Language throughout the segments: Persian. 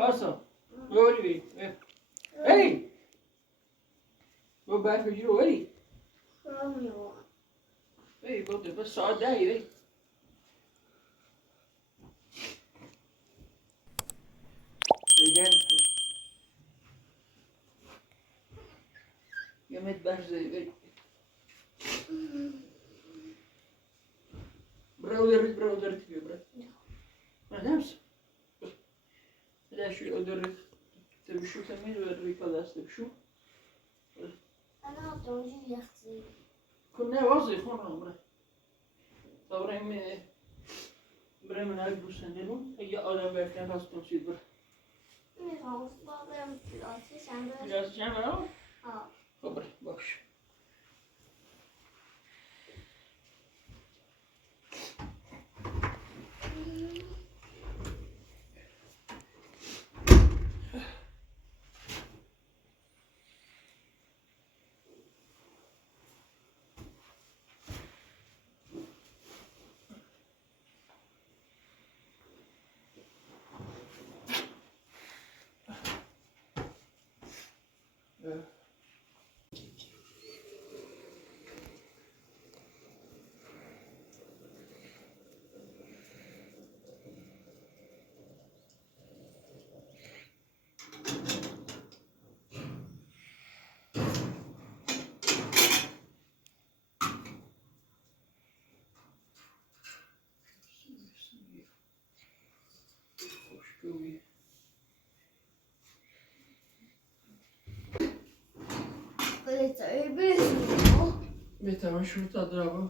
Passa. Olha, ei! Vou baixo de olho. Ei, vou depois só daí, ei. Obrigado. Yemek baixo daí, brother diyor bırak. Ne yapsın? şu ödürü tabii şu temel ve rikadası şu. أنا أطلع يختي. كنا واضح خونه بره. طبعا برای من هر دو سنجون اگه آدم برکن هستم سید بره. میخوام برم کلاسی شنبه. کلاسی شنبه ها؟ آه. خب بره باش. Metteva asciutta bravo.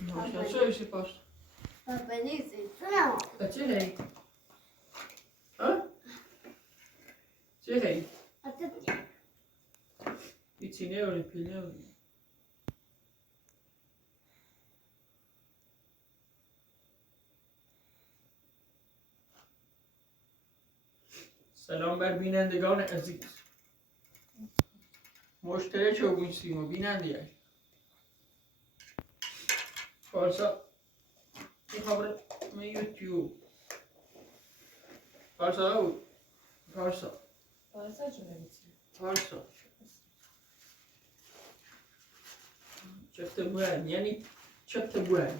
Non so se si posso. Va benissimo. Ce l'hai? Eh? Ce l'hai? İçine öyle pile öyle. سلام بر بینندگان عزیز. مشترک چوبون سیمو بیننده پارسا این خبر من یوتیوب پارسا او پارسا چه نمیتونی پارسا چفت بوهن یعنی چفت بوهن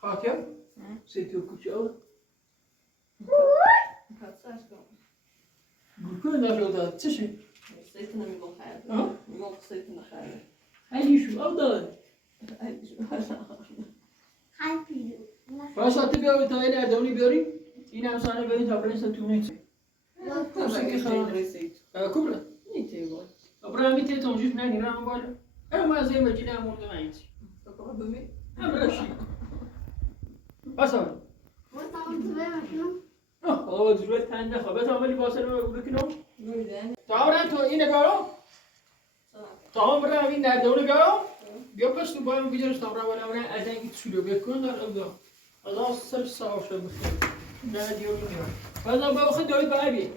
خاطر؟ Zit je koetje ook? Ik had het thuis komen. Hoe kun je dat zo dat tussen? Ik steek er niet nog uit. Ik wil steek er nog uit. Hij is zo ook dan. Waar staat de beeld dat je daar niet beeld? Die naam staan er beeld, maar is dat toen niet. Kom ik geen receipt. Kom dan. Niet heel mooi. Op een moment heeft ons niet naar de worden. En maar zijn we je naam wordt eruit. Dat kan bij mij. En brusje. Wat dan? Wat dan te werken? Oh, het is weer tanden. Wat dan wil je pas er ook beginnen? Nee. Daar تو این نگاه تا برای این در دو نگاه بیا پس تو باید بیدرست تا برای برای از اینکه چلو بکن در اول از سر صاف شد بخیر نه دیو نمیاد بعد با خود دوید باید بی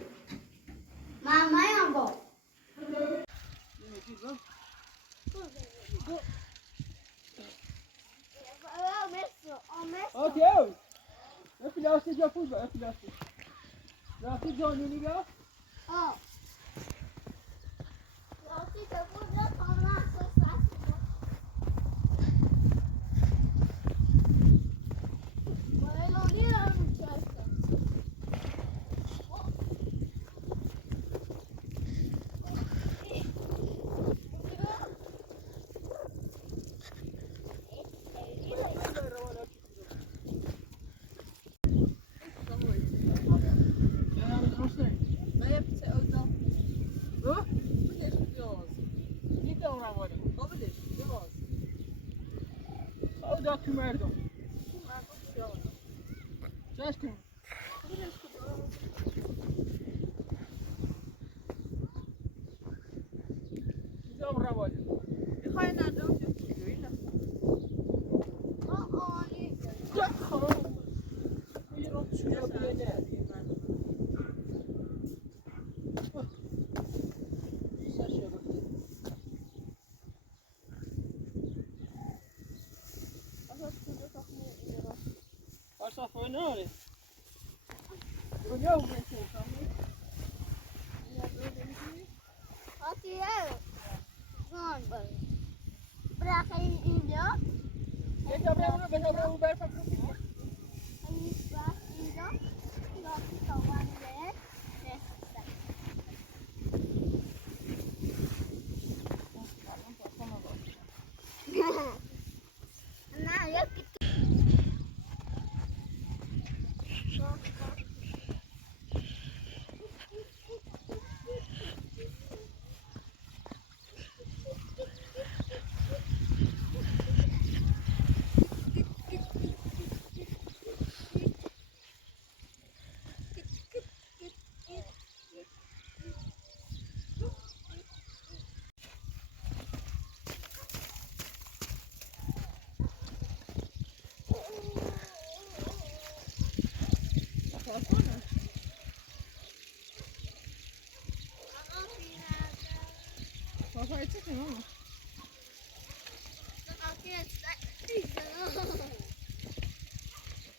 ماما یا با اوکی افلاسی جا فوز با افلاسی راستی جانی نگاه آه راستی که بود یا تو مردم چش کن اینجا روانی Ga je naar de dood? Doe je dat? ja gewoon je nog zo binnen نه دنیا بکنی Oke, non boleh. Berakhir Indo, بذار برو برفا ini bah Indo, nggak kawan deh. Nah, ya kita. Wat ga je zeggen, mama?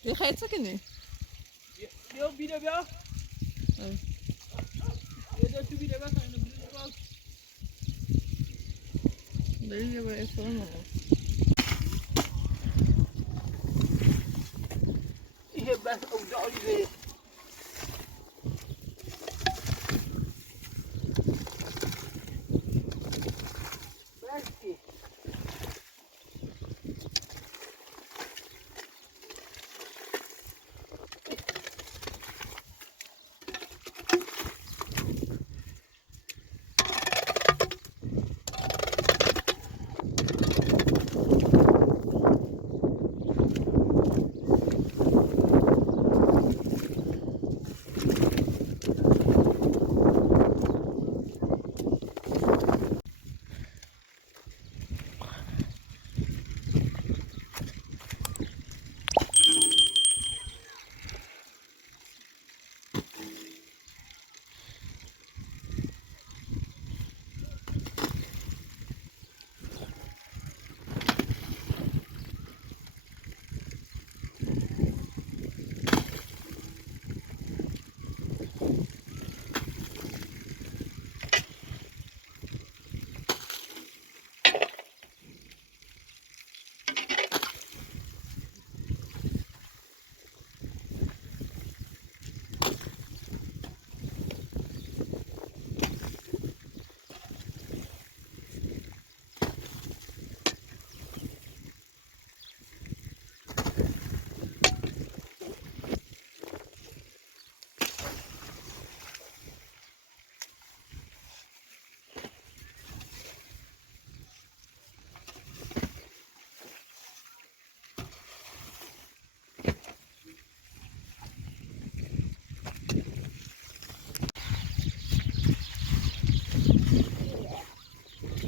Je ga je zeggen nu? بیا بیره بیا بیا تو بیره بیا Dali je wel even mama. یه بس اوضاعی زیر برسی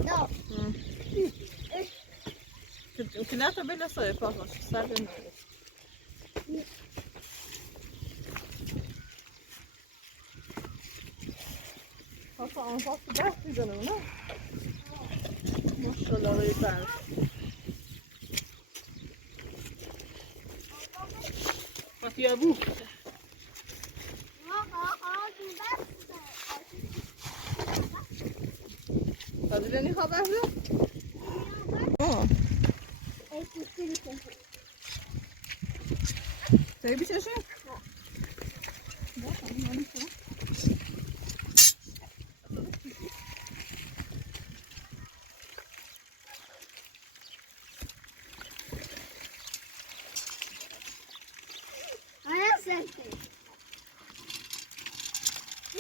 No, Knäta vill jag säga för att man ska sälja nu. Pappa, han har fått bättre i den nu. Maşallah det är bäst. Wat jij boek Hade den i havet? Ja. Säg bir şey şey. ayah sente.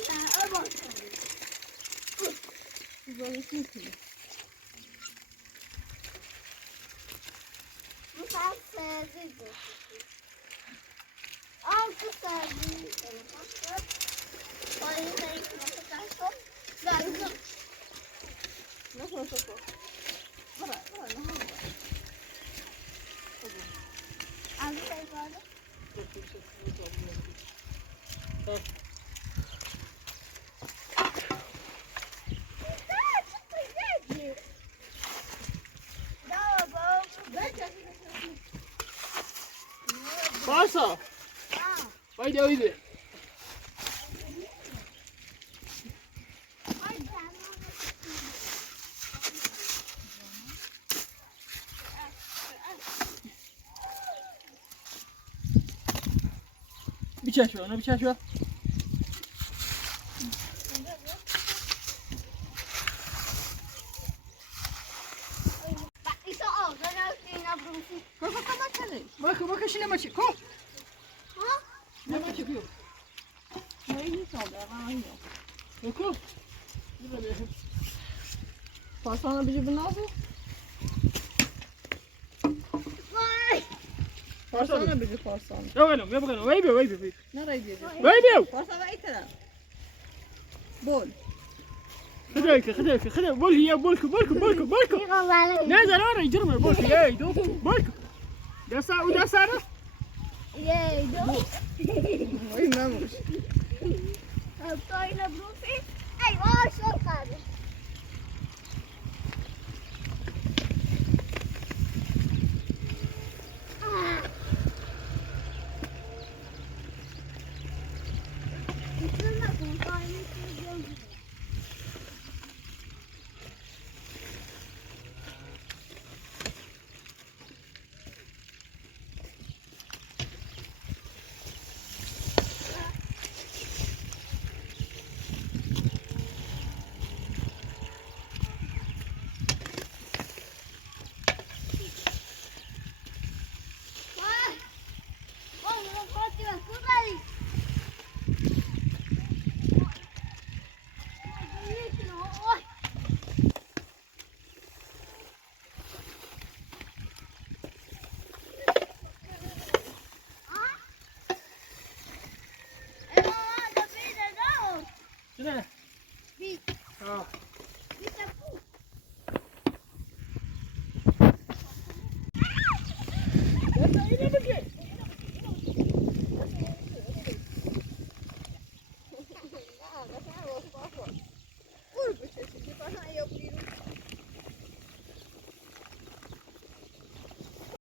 Nah, abang. Böyle şey. Bu saat sevdi. Altı sevdi. Orayı da yıkması kalsın. Geldim. Nasıl olsa bu? Bırak, bırak. Abi sayfalı. Passa Haydi. Ay canım. Bir çeşme ona bir çeşme. Bak işte o. Ben öyle yapmışım. Bakın şimdi maçı. Ko. Ha? Ne maçı çıkıyor? Neyini kaldı? Rahman yok. Bakın. Burada bir. Parsana bici bu nasıl? Vay. Parsana bici parsana. Ya bakalım. Vay be. Nereye gideceksin? Vay be. Parsana iyi taraf. Bol. خذك بول هي بولك نازل ورا يجرب بولك يا يدو بولك ده ساعة وده ساعة Yey, dur. Uymamış. Toyla brufi. Ey, var şok abi. Bitirme bunu. Toyla شنو؟ Bir. اه